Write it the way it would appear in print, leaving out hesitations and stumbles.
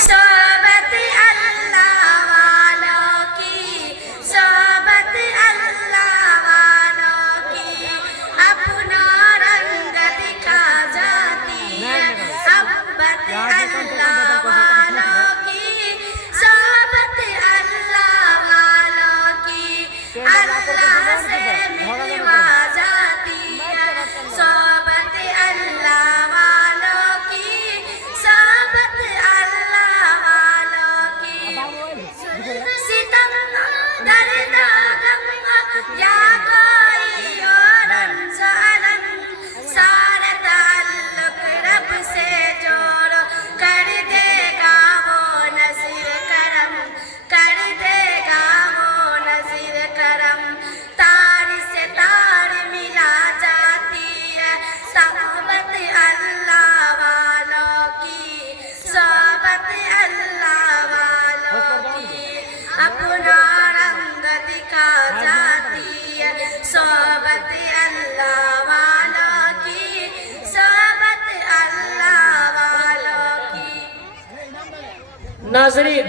صحبت اللہ والوں کی، صحبت اللہ والوں کی اپنا رنگ دکھا جاتی ہے، محبت اللہ والوں کی، صحبت اللہ والوں کی اللہ سے ملوا جاتی ہے، صحبت اللہ والوں کی، صحبت اللہ والوں کی، ستم درد غم یا کوئی اور انسان سارے تعلق رب سے جوڑ کر دے گا وہ نظر کرم، کر دے گا وہ نظر کرم، تار سے تار ملا جاتی ہے صحبت اللہ والوں کی، صحبت اللہ والوں کی اپنا رنگ دکھا جاتی ہے، صحبت اللہ والوں کی، صحبت اللہ والوں کی۔ ناظرین